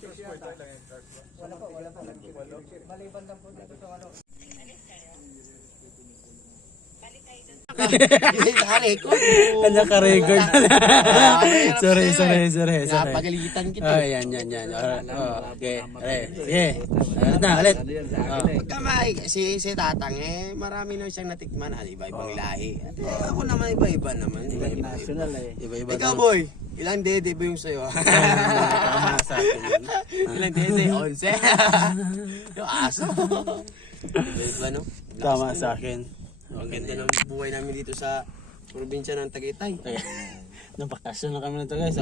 Wala po. Maliban lang po dito sa ano. Kanya ka-record. Sorry. Napagalitan kita. Oh, yan. Okay. Sige. Ulit. Kamay, si Tatang marami na siyang natikman. Iba-ibang lahi. Ako naman iba-iba naman. National eh. Iba-iba. Ikaw boy, ilang dede ba yung sa'yo? Tama sa akin. Ilang dede? 11. Yung aso. Iba-iba no? Tama sa akin. Ang ganda ng buhay namin dito sa probinsya ng Tagaytay. Nung bakasyon na kami nito guys.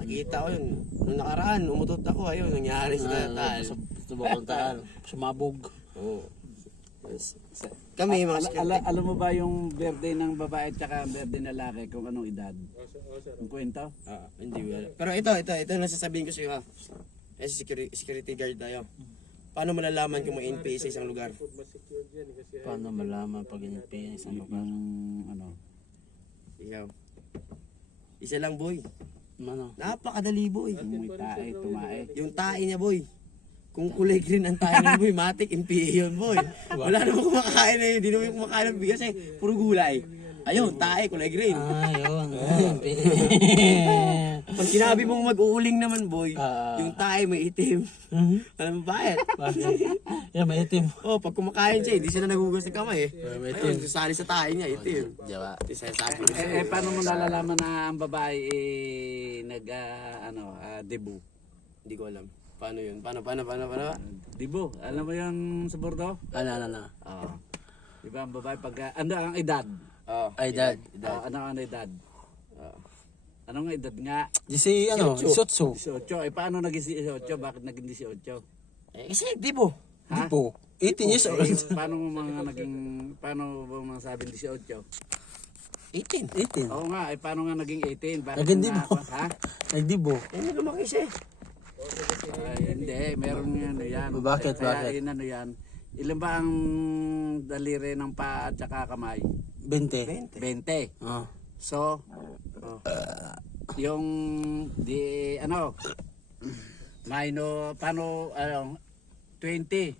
Nakita ko yun. Nung nakaraan, umutot ako. Ayun, nangyari sa Tagaytay. Subukang taal. Sumabog. Oo. Kami, mga Alam mo ba yung birthday ng babae at saka birthday ng lalaki kung anong edad? Yung kwento? hindi wala. Pero ito nasasabihin ko sa iyo ha. Security guard tayo. Paano malalaman kung may NPA sa isang lugar? Paano malaman pag NPA sa isang lugar? Ano? Ikaw. Isa lang boy. Ano? Napakadali boy. Tumae. Yung tae niya boy. Kung kulay green ang tae niya boy, matik NPA yun boy. Wala namang kumakain na yun. Hindi naman kumakain ng bigas puro gulay. Ayun, tae, kulay green. Yun. Pag sinabi mong mag-uuling naman boy, yung tae may itim. Alam mo bakit? Yan, may itim. Pag kumakain siya, hindi siya na nagugas ng kamay May Ayun, sasali sa tae niya, itim. Diba? Sabi ko Paano mo nalalaman na ang babae debut? Hindi ko alam. Paano yun? Paano? Debut. Alam mo yung sa Bordeaux? Ano. Di ba ang babae pag ano ang edad? Ay, dad. Ano ang edad? Anong edad nga? Si, Sotso. 18. Paano naging 18? Bakit naging 18? Kasi di po. Di po. 18 years old. Paano ba masabing 18? 18. Oo nga, paano nga naging 18? Bakit Naging dibo. Ha? Nagdibo. Hindi lumaki siya Hindi, meron nga ano yan. Bakit? Yan. Ilan ba ang daliri ng paa at saka kamay? 20. 20. So, yung paano 20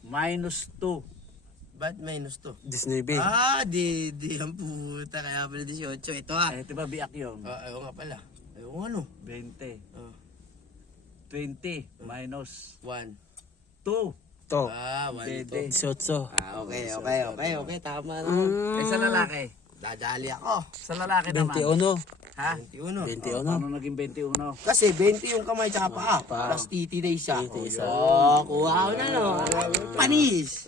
minus 2. Ba't minus to? Disney Bay. Di ang puta. Kaya pala 18. Ito Ito ba biyak yun? Ayaw nga pala. Ayaw ano? 20. 20 minus 1. 2. 1, 2. Sotso. Okay. Tama na. Sa lalaki. Dadali ako. Sa lalaki naman. 21. Ha? 21. 21. Paano naging 21? Kasi 20 yung kamay tsaka paa. Plus titi na isa. Kuha ko na no. Panis.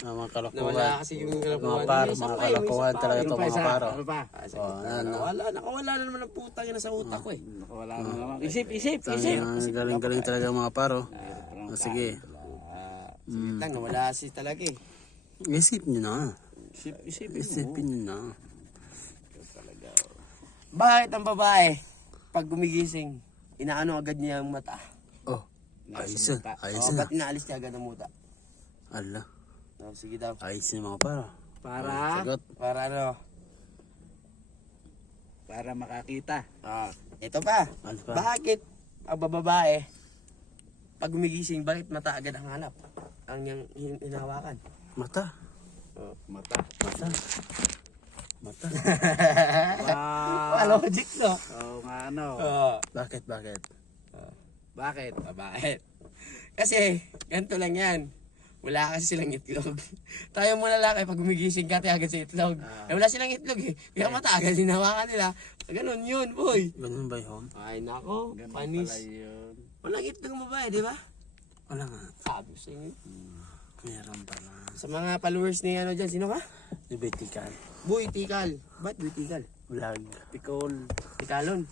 Mga kalokohan. Nawala kasi yung Mga paro, mga kalokohan talaga ito mga paro. Ano pa? Nakawala na naman ang putang ina sa utak ko Wala na naman. Isip. Galing talaga mga paro. Sige. Lang, nawala si talaga Isip nyo na. Isipin mo. Nyo na. Bakit ang babae, pag gumigising, inaano agad niya ang mata? Ayos na. Ba't inaalis niya agad ang muta? Ala. Sige daw. Ayos na mga paro. Para Sagot. Para ano? para makakita. Ito pa. Ano pa? Bakit ang babae, pag gumigising, bakit mata agad ang hanap? Ang niyang hinahawakan? Mata. Mata. Logic no? Oo nga ano. Bakit? Bakit? Bakit? Kasi, ganito lang yan. Wala kasi silang itlog. Tayo mo lalaki, pag gumigising ka, tayo agad sa itlog. Wala silang itlog Kaya mata agad hinahawakan nila. Ganun yun, boy. Ganun ba yun? Ay, nako. Ganun Panis. pala yun. Walang itlog ang babae, di ba? Wala nga. Sabi sa inyo. Meron pala. Sa mga followers ni ano dyan, sino ka? Ibitikan. Boy, tikal. Ba't boy, tikal? Vlog. Tikalon.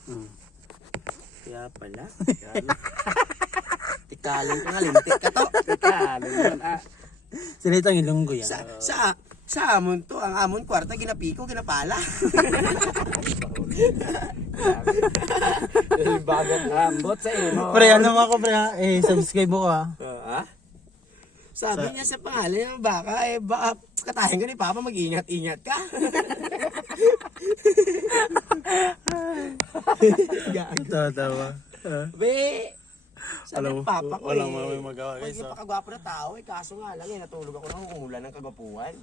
Kaya pala. Tikalon ka nga, lintik ka to. Tikalon yun. Sinitang ilonggo yan. Sa amon to, ang amon kwarta, ginapiko, ginapala. Bagat ambot sa iyo. Pre, ano mo ako pre ha? Subscribe mo ka. Sabi niya sa pangalan ng baka, baka katahin ka ni Papa, mag-ingat-ingat ka. Tawa. Be! Sabi Alam mo, ng papa ko walang eh. may magawa, guys, Hindi oh. pa kagwapo na tao eh. Kaso nga lang eh, natulog ako ng umulan ng kagwapuan.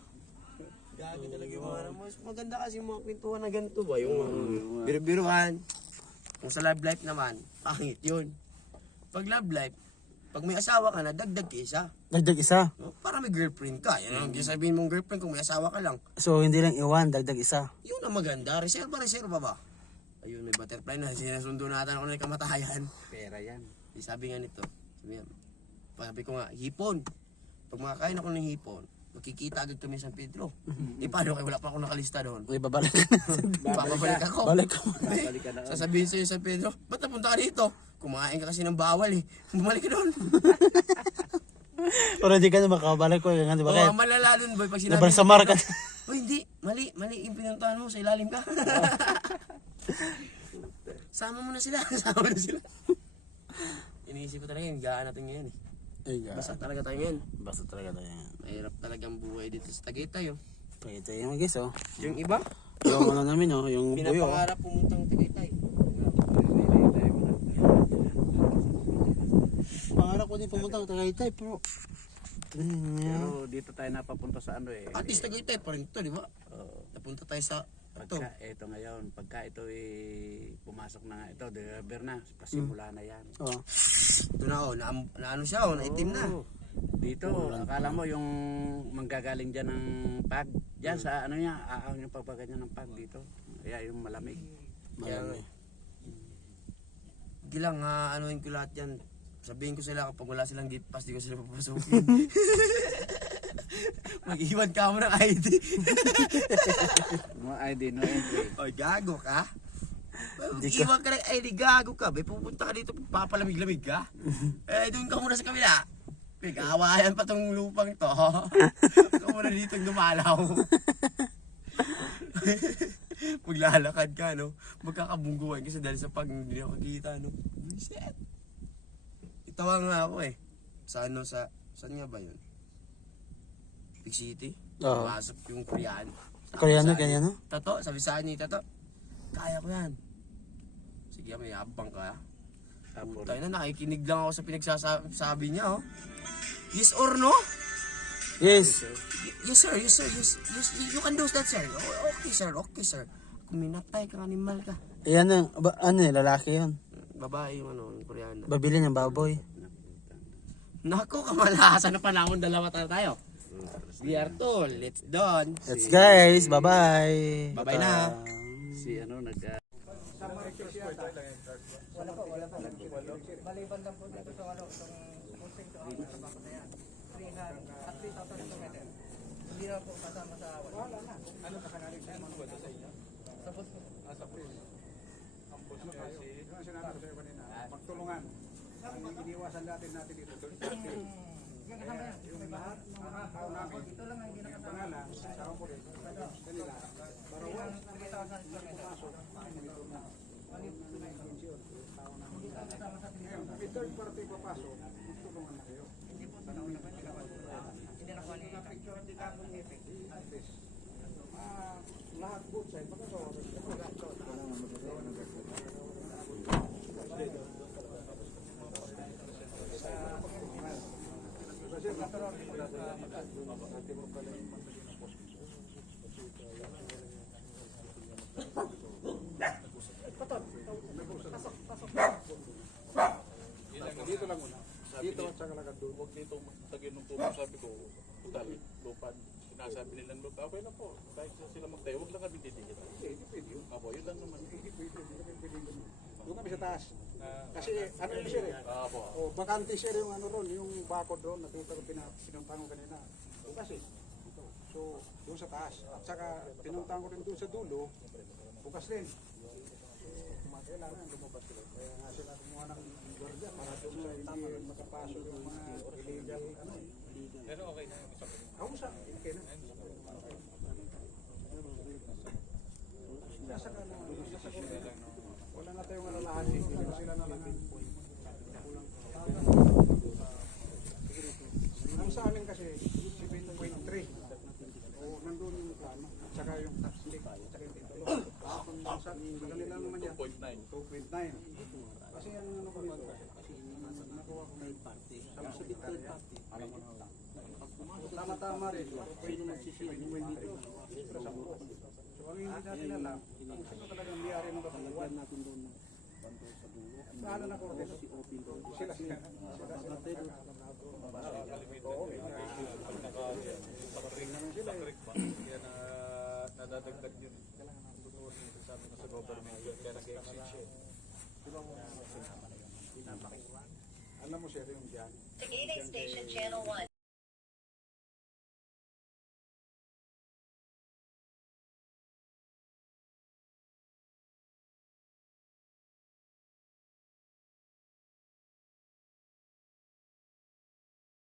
Gagi talaga yung mga mas maganda kasi yung mga kwentuhan na ganito ba? Yung biro-biruan. Kung sa love life naman, pangit yun. Pag love life, pag may asawa ka na, dagdag ka isa. Dagdag isa. No? Para may girlfriend ka. Yan ang sabihin mong girlfriend kung may asawa ka lang. So, hindi lang iwan, dagdag isa. Yun ang maganda. Reserva ba? Ayun, may butterfly na. Sinasundo natin ako na yung kamatayan. Pera yan. Sabi nga nito, sabi ko nga, hipon. Pag makakain ako ng hipon, makikita agad kami sa San Pedro. Paano kayo, wala pa ako nakalista doon. Uy, babalik ka na. Babalik ako. Balik ka. Balik ka na. Sasabihin sa'yo sa San Pedro, ba't napunta ka dito? Kumain ka kasi ng bawal eh. Bumalik ka doon. Pero hindi ka na makabalik ko. Ganyan, di ba? Oo, malala doon boy. Pag sinabi Nabar sa marka. oh, hindi. Mali yung pinuntahan mo. Sa ilalim ka. Sama mo na sila. Iniisip ko talaga yun. Gaan natin ngayon eh. Ay, Basta talaga tayo ngayon. basta talaga tayo. Mahirap talagang buhay dito sa Tagaytay oh. Pakita yung guys, oh. Yung iba, Yung ano namin, oh. Yung buyo, oh. pinapangarap pumuntang Tagaytay. Pangarap ko din pumunta ng Tagaytay, pero... Pero dito tayo napapunta sa ano eh. At least Tagaytay pa rin ito, di ba? Napunta tayo sa ito. Pagka ito ngayon, pagka ito pumasok na nga ito, deliver na, pasimula na yan. Oh. Ito na oh, na ano siya oh, naitim na. Oo. Dito, akala mo yung manggagaling dyan ng pag, dyan sa ano niya, aahon yung pagpaganyan ng pag dito. Kaya yung malamig. Marami. Hindi lang, anuhin ko lahat yan. Sabihin ko sila kapag wala silang gift pass, di ko sila papasukin. Mag-iwan ka mo ng ID. No ID, no entry. Oy, gago ka? Mag-iwan ka ng ID, gago ka. Be, pupunta ka dito, papalamig-lamig ka. Doon ka muna sa kabila. Pag-aawayan pa tong lupang ito. Ikaw muna dito dumalaw. Maglalakad ka, no? Magkakabungguan kasi dahil sa pag hindi ako kita, no? Shit. Itawa nga ako eh. Sa ano, saan nga ba yun? Big City? Oo. Masap yung Koreano. Koreano, Koreano? Tato, sabi sa akin ni Tato, kaya ko yan. Sige, may abang ka. Tayo na, nakikinig lang ako sa pinagsasabi niya, oh. Yes or no? Yes. Yes sir, yes sir, yes, you can do that sir. Okay sir. Kung minatay ka, animal ka. Ayan ano lalaki yun. Babae yung ano, yung Koreana. Babili ng baboy. Nako, kamalasan na panahon, dalawa tayo. We are told, let's done. Let's guys, bye-bye. Bye-bye na. Si ano, Maliban lang po dito sa ano, itong konseng to ako sa bako na yan. 3,000 kilometer. Hindi na po kasama sa wala na. Ano pa kanali sa mga bata sa inyo? Sa bus po. Sa pres. Ang boss niya si, yung sinabi ko sa'yo kanina, magtulungan. Ang iniwasan natin dito. Yung kasama yan. Yung lahat ng mga tao namin, Ito lang ang hindi nakasama. pangalan, sa ako rin, kanila, para once 3,000 kilometer. ngayon, may third party papasok, magtulungan na kayo. Hindi po sa nauna pa. Hindi nakuha ni picture di tapong effect. At least, lahat good side, magkagawa rin. Kasi natural, dito lang muna. Dito at saka lang doon. Huwag dito magtagin ng tubig, sabi ko, dali, lupad. Sinasabi nilang lupad, okay lang po, kahit sila magtayo, huwag lang kami titigil. Pwede yun. Apo, yun lang naman. Doon kami sa taas. Kasi ano yung sir eh. Apo, O, bakante sir yung ano ron, yung bakod ron, nakita ko pinuntahan ko kanina. Bukas eh. Ito. So, doon sa taas. At saka pinuntahan ko rin doon sa dulo, bukas rin. Kailangan lumabas sila. Kaya nga sila kumuha ng gwardiya para doon sa hindi makapasok yung mga illegal ano. pero okay na yung isa ko. Ako sa, okay na. Nasa ka na, wala na tayong alalahan, hindi na sila nalahan. Ang sa amin kasi, 7.3. O, nandun yung plano. At saka yung tax stick, at saka yung titulo. Kung sa kanila naman yan, 2.9. 2.9. Kasi ang ano ko, Mari, pwede nagsisiyan yung well dito. So ang hindi natin alam, kung sino talagang may-ari ng katubuan. Paano na korte? Sila. Oo, Kaya nadadagdag yun. Totoo sa amin sa government yun. Kaya nag-exit siya. alam mo sir yung dyan. Taguig Station Channel 1.